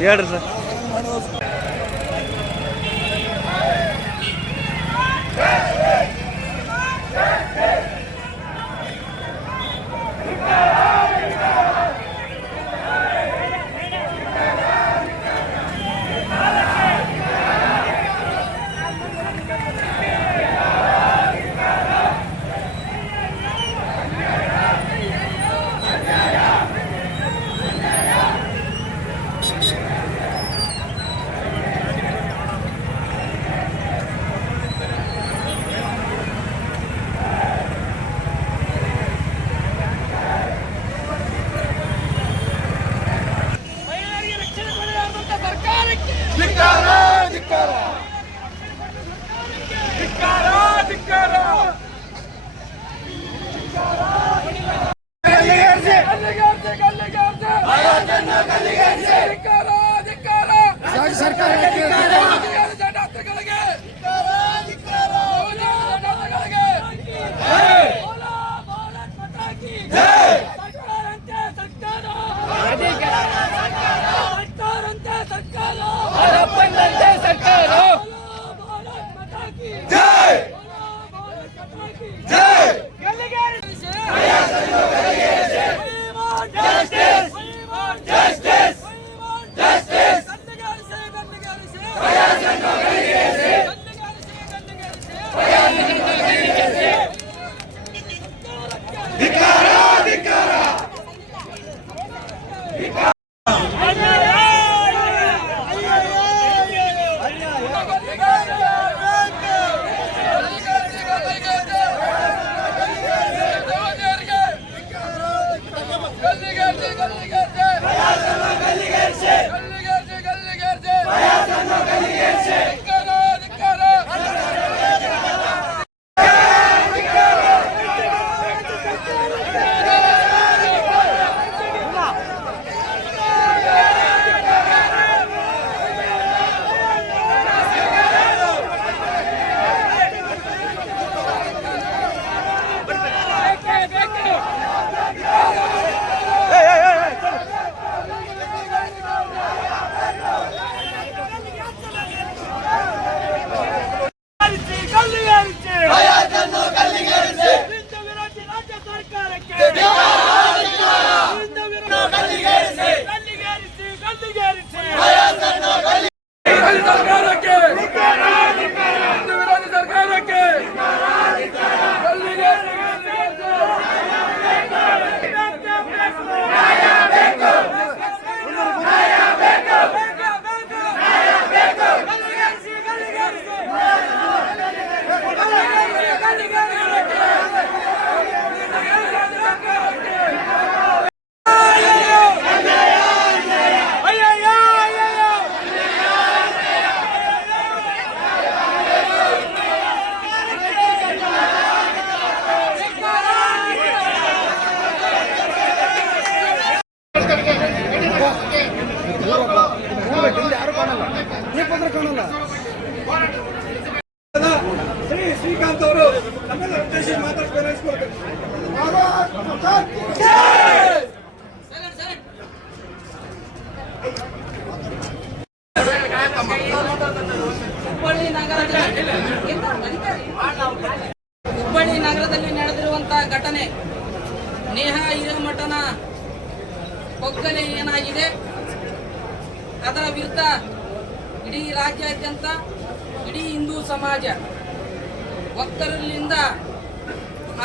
ಹೇಳ್ರಿ ಸರ್. ಹುಬ್ಬಳ್ಳಿ ನಗರದಲ್ಲಿ ಹುಬ್ಬಳ್ಳಿ ನಗರದಲ್ಲಿ ನಡೆದಿರುವಂತಹ ಘಟನೆ ನೇಹಾ ಹಿರೇಮಠನ ಕೊಗ್ಗಲೆ ಏನಾಗಿದೆ? ಅದರ ವಿರುದ್ಧ ಇಡೀ ರಾಜ್ಯಾದ್ಯಂತ, ಇಡೀ ಹಿಂದೂ ಸಮಾಜ ಒಕ್ಕಲಿಂದ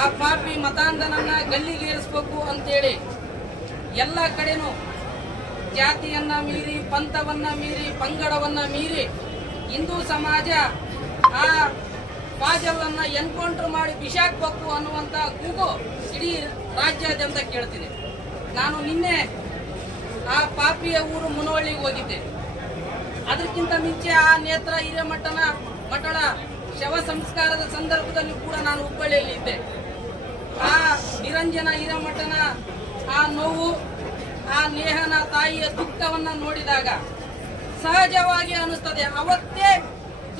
ಆ ಪಾಪಿ ಮತಾಂಧನನ್ನ ಗಲ್ಲಿಗೇರಿಸ್ಬೇಕು ಅಂತೇಳಿ ಎಲ್ಲ ಕಡೆನೂ ಜಾತಿಯನ್ನ ಮೀರಿ, ಪಂಥವನ್ನ ಮೀರಿ, ಪಂಗಡವನ್ನ ಮೀರಿ ಹಿಂದೂ ಸಮಾಜ ಆ ಪಾಜವನ್ನು ಎನ್ಕೌಂಟರ್ ಮಾಡಿ ಬಿಸಾಕ್ಬೇಕು ಅನ್ನುವಂತ ಕೂಗು ಇಡೀ ರಾಜ್ಯಾದ್ಯಂತ ಕೇಳ್ತೀನಿ ನಾನು ನಿನ್ನೆ ಆ ಪಾಪಿಯ ಊರು ಮುನವಳ್ಳಿಗೆ ಹೋಗಿದ್ದೆ. ಅದಕ್ಕಿಂತ ಮುಂಚೆ ಆ ನೇತ್ರ ಹಿರೇಮಠನ ಮಠಳ ಶವ ಸಂಸ್ಕಾರದ ಸಂದರ್ಭದಲ್ಲಿ ಕೂಡ ನಾನು ಹುಬ್ಬಳ್ಳಿಯಲ್ಲಿ ಇದ್ದೆ ಆ ನಿರಂಜನ ಹಿರಮಠನ ಆ ನೋವು, ಆ ನೇಹನ ತಾಯಿಯ ದುಃಖವನ್ನ ನೋಡಿದಾಗ ಸಹಜವಾಗಿ ಅನಿಸ್ತದೆ ಅವತ್ತೇ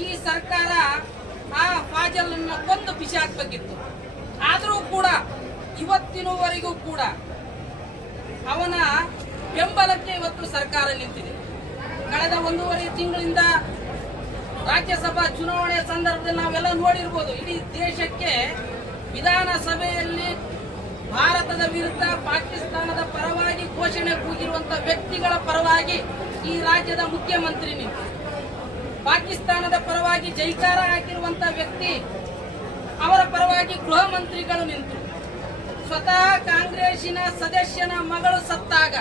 ಈ ಸರ್ಕಾರ ಆ ಫಾಜಲನ್ನು ಕೊಂದು ಬಿಸಾಕ್ಬೇಕಿತ್ತು. ಆದರೂ ಕೂಡ ಇವತ್ತಿನವರೆಗೂ ಕೂಡ ಅವನ ಬೆಂಬಲಕ್ಕೆ ಇವತ್ತು ಸರ್ಕಾರ ನಿಂತಿದೆ. ಕಳೆದ ಒಂದೂವರೆ ತಿಂಗಳಿಂದ ರಾಜ್ಯಸಭಾ ಚುನಾವಣೆ ಸಂದರ್ಭದಲ್ಲಿ ನಾವೆಲ್ಲ ನೋಡಿರ್ಬೋದು, ಇಡೀ ದೇಶಕ್ಕೆ ವಿಧಾನಸಭೆಯಲ್ಲಿ ಭಾರತದ ವಿರುದ್ಧ ಪಾಕಿಸ್ತಾನದ ಪರವಾಗಿ ಘೋಷಣೆ ಕೂಗಿರುವಂತಹ ವ್ಯಕ್ತಿಗಳ ಪರವಾಗಿ ಈ ರಾಜ್ಯದ ಮುಖ್ಯಮಂತ್ರಿ ನಿಂತು, ಪಾಕಿಸ್ತಾನದ ಪರವಾಗಿ ಜೈಕಾರ ಹಾಕಿರುವಂತಹ ವ್ಯಕ್ತಿ ಅವರ ಪರವಾಗಿ ಗೃಹ ಮಂತ್ರಿಗಳು ನಿಂತು, ಸ್ವತಃ ಕಾಂಗ್ರೆಸ್ಸಿನ ಸದಸ್ಯನ ಮಗಳು ಸತ್ತಾಗ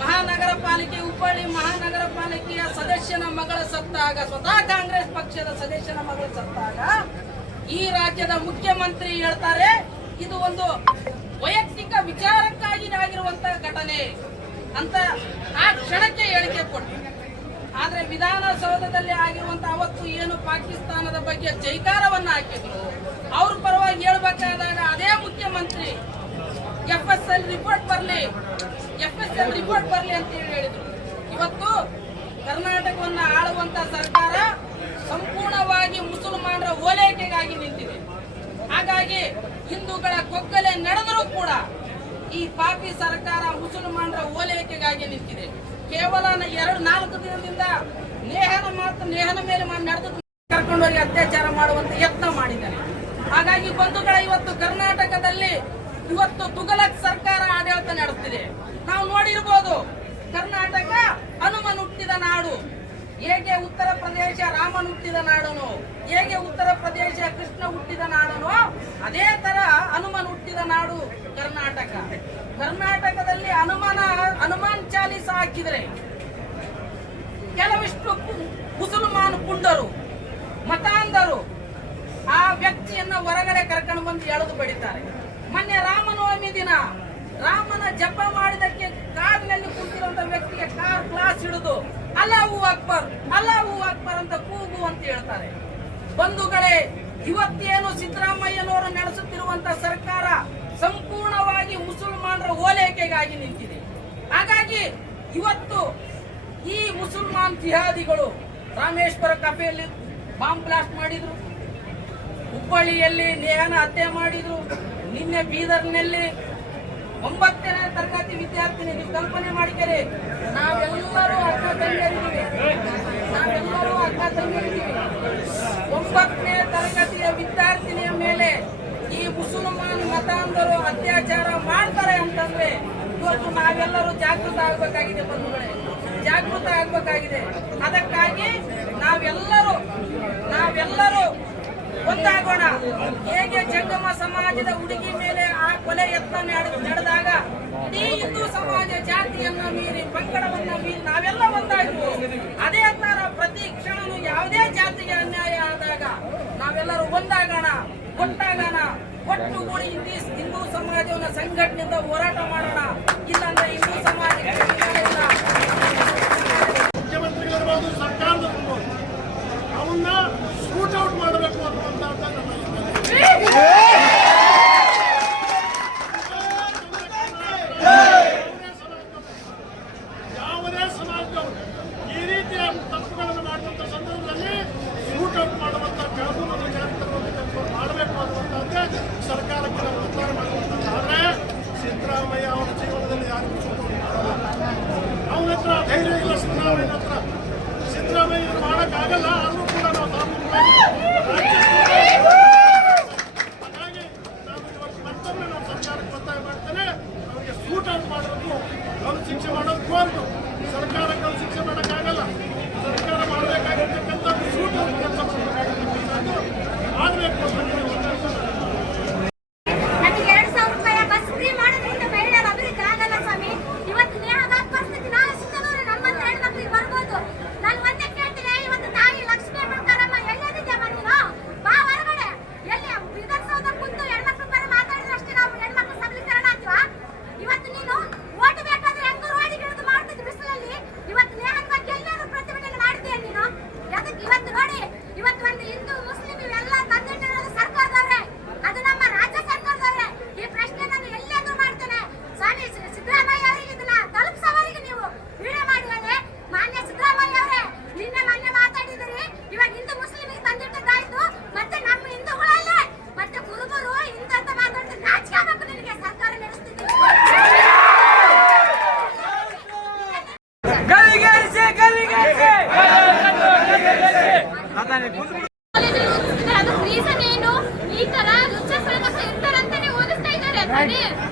ಮಹಾನಗರ ಪಾಲಿಕೆ ಹುಬ್ಬಳ್ಳಿ ಮಹಾನಗರ ಪಾಲಿಕೆಯ ಸದಸ್ಯನ ಮಗಳ ಸತ್ತಾಗ, ಸ್ವತಃ ಕಾಂಗ್ರೆಸ್ ಪಕ್ಷದ ಸದಸ್ಯನ ಮಗಳು ಸತ್ತಾಗ ಈ ರಾಜ್ಯದ ಮುಖ್ಯಮಂತ್ರಿ ಹೇಳ್ತಾರೆ, ಇದು ಒಂದು ವೈಯಕ್ತಿಕ ವಿಚಾರಕ್ಕಾಗಿ ಆಗಿರುವಂತಹ ಘಟನೆ ಅಂತ ಆ ಕ್ಷಣಕ್ಕೆ ಹೇಳಿಕೆ ಕೊಟ್ಟರು ಆದ್ರೆ ವಿಧಾನಸೌಧದಲ್ಲಿ ಆಗಿರುವಂತ ಅವತ್ತು ಏನು ಪಾಕಿಸ್ತಾನದ ಬಗ್ಗೆ ಜೈಕಾರವನ್ನ ಹಾಕಿದ್ರು, ಅವ್ರ ಪರವಾಗಿ ಹೇಳ್ಬೇಕಾದಾಗ ಅದೇ ಮುಖ್ಯಮಂತ್ರಿ ಎಫ್ ಎಸ್ ಎಲ್ ರಿಪೋರ್ಟ್ ಬರಲಿ ಎಫ್ ಎಸ್ ಎಲ್ ರಿಪೋರ್ಟ್ ಬರಲಿ ಅಂತ ಹೇಳಿ ಹೇಳಿದ್ರು. ಇವತ್ತು ಕರ್ನಾಟಕವನ್ನ ಆಳುವಂತ ಸರ್ಕಾರ ಸಂಪೂರ್ಣವಾಗಿ ಓಲೈಕೆಗಾಗಿ ನಿಂತಿದೆ. ಹಾಗಾಗಿ ಹಿಂದೂಗಳ ಕೊಕ್ಕಲೆ ನಡೆದರೂ ಕೂಡ ಈ ಪಾಪಿ ಸರ್ಕಾರ ಮುಸಲ್ಮಾನರ ಓಲೈಕೆಗಾಗಿ ನಿಂತಿದೆ. ಕೇವಲ ಎರಡು ನಾಲ್ಕು ದಿನದಿಂದ ನೇಹನ ಮಾತು ನೇಹನ ಮೇಲೆ ನಡೆದು ಕರ್ಕೊಂಡೋಗಿ ಅತ್ಯಾಚಾರ ಮಾಡುವಂತ ಯತ್ನ ಮಾಡಿದ್ದಾರೆ. ಹಾಗಾಗಿ ಬಂಧುಗಳ, ಇವತ್ತು ಕರ್ನಾಟಕದಲ್ಲಿ ಇವತ್ತು ತುಗಲಕ್ ಸರ್ಕಾರ ಆಡಳಿತ ನಡೆಸ್ತಿದೆ. ನಾವು ನೋಡಿರ್ಬೋದು, ಕರ್ನಾಟಕ ಹನುಮನ್ ಹುಟ್ಟಿದ ನಾಡು ಹೇಗೆ ಉತ್ತರ ಪ್ರದೇಶ ರಾಮನ್ ಹುಟ್ಟಿದ ನಾಡನು? ಹೇಗೆ ಉತ್ತರ ಪ್ರದೇಶ ಕೃಷ್ಣ ಹುಟ್ಟಿದ ನಾಡನು ಅದೇ ತರ ಹನುಮನ್ ಹುಟ್ಟಿದ ನಾಡು ಕರ್ನಾಟಕ. ಕರ್ನಾಟಕದಲ್ಲಿ ಹನುಮಾನ ಹನುಮಾನ್ ಚಾಲೀಸ ಹಾಕಿದ್ರೆ ಕೆಲವಿಷ್ಟು ಮುಸಲ್ಮಾನ್ ಪುಂಡರು, ಮತಾಂಧರು ಆ ವ್ಯಕ್ತಿಯನ್ನ ಹೊರಗಡೆ ಕರ್ಕೊಂಡು ಬಂದು ಎಳೆದು ಬಡಿತಾರೆ. ಮೊನ್ನೆ ರಾಮನವಮಿ ದಿನ ರಾಮನ ಜಪ ಮಾಡಿದಕ್ಕೆ ಕಾರಿನಲ್ಲಿ ಕುಂತಿರುವಂತ ವ್ಯಕ್ತಿಗೆ ಕಾರ್ ಕ್ಲಾಸ್ ಹಿಡಿದು, ಅಲ್ಲಾಹು ಅಕ್ಬರ್ ಅಲ್ಲಾಹು ಅಕ್ಬರ್ ಅಂತ ಕೂಗು ಅಂತ ಹೇಳ್ತಾರೆ. ಬಂಧುಗಳೇ ಇವತ್ತೇನು ಸಿದ್ದರಾಮಯ್ಯನವರು ನಡೆಸುತ್ತಿರುವಂತ ಸರ್ಕಾರ ಸಂಪೂರ್ಣವಾಗಿ ಮುಸಲ್ಮಾನರ ಓಲೈಕೆಗಾಗಿ ನಿಂತಿದೆ. ಹಾಗಾಗಿ ಇವತ್ತು ಈ ಮುಸಲ್ಮಾನ್ ಜಿಹಾದಿಗಳು ರಾಮೇಶ್ವರ ಕಫೆಯಲ್ಲಿ ಬಾಂಬ್ ಬ್ಲಾಸ್ಟ್ ಮಾಡಿದ್ರು, ಹುಬ್ಬಳ್ಳಿಯಲ್ಲಿ ನೇಹನ ಹತ್ಯೆ ಮಾಡಿದ್ರು, ನಿನ್ನೆ ಬೀದರ್ನಲ್ಲಿ ಒಂಬತ್ತನೇ ತರಗತಿ ವಿದ್ಯಾರ್ಥಿನಿ ನೀವು ಕಲ್ಪನೆ ಮಾಡಿಕೆರೆ. ನಾವೆಲ್ಲರೂ ಅರ್ಥ ನಾವೆಲ್ಲರೂ ಅಕ್ಕ ತಂಗಿಯರಿದ್ದೀವಿ ಒಂಬತ್ತನೇ ತರಗತಿಯ ವಿದ್ಯಾರ್ಥಿನಿಯ ಮೇಲೆ ಈ ಮುಸಲ್ಮಾನ್ ಮತಾಂಧರು ಅತ್ಯಾಚಾರ ಮಾಡ್ತಾರೆ ಅಂತಂದ್ರೆ ಇವತ್ತು ನಾವೆಲ್ಲರೂ ಜಾಗೃತ ಆಗ್ಬೇಕಾಗಿದೆ ಬಂಧುಗಳೇ. ಜಾಗೃತ ಆಗ್ಬೇಕಾಗಿದೆ. ಅದಕ್ಕಾಗಿ ನಾವೆಲ್ಲರೂ ನಾವೆಲ್ಲರೂ ಒಂದಾಗೋಣ. ಹೇಗೆ ಜಂಗಮ ಸಮಾಜದ ಹುಡುಗಿ ಮೇಲೆ ಆ ಕೊಲೆ ಯತ್ನ ನಡೆ- ನಡೆದಾಗ ಇಡೀ ಹಿಂದೂ ಸಮಾಜ ಜಾತಿಯನ್ನ ಮೀರಿ ಪಂಗಡವನ್ನ ಮೀರಿ ನಾವೆಲ್ಲ ಒಂದಾಗ್ವು ಅದೇ ತರ ಪ್ರತಿ ಕ್ಷಣವೂ ಯಾವುದೇ ಜಾತಿಗೆ ಅನ್ಯಾಯ ಆದಾಗ ನಾವೆಲ್ಲರೂ ಒಂದಾಗೋಣ, ಒಟ್ಟಾಗೋಣ. ಒಟ್ಟುಗೂಡಿ ಕೂಡಿ ಹಿಂದೂ ಸಮಾಜವನ್ನ ಸಂಘಟನೆಯಿಂದ ಹೋರಾಟ ಮಾಡೋಣ. ಇಲ್ಲಾಂದ್ರೆ ಹಿಂದೂ ಸಮಾಜಕ್ಕೆ ಔಟ್ ಮಾಡೋದು ಅವ್ರು ಶಿಕ್ಷೆ ಮಾಡೋದು ಕೋರ್ಟು Right?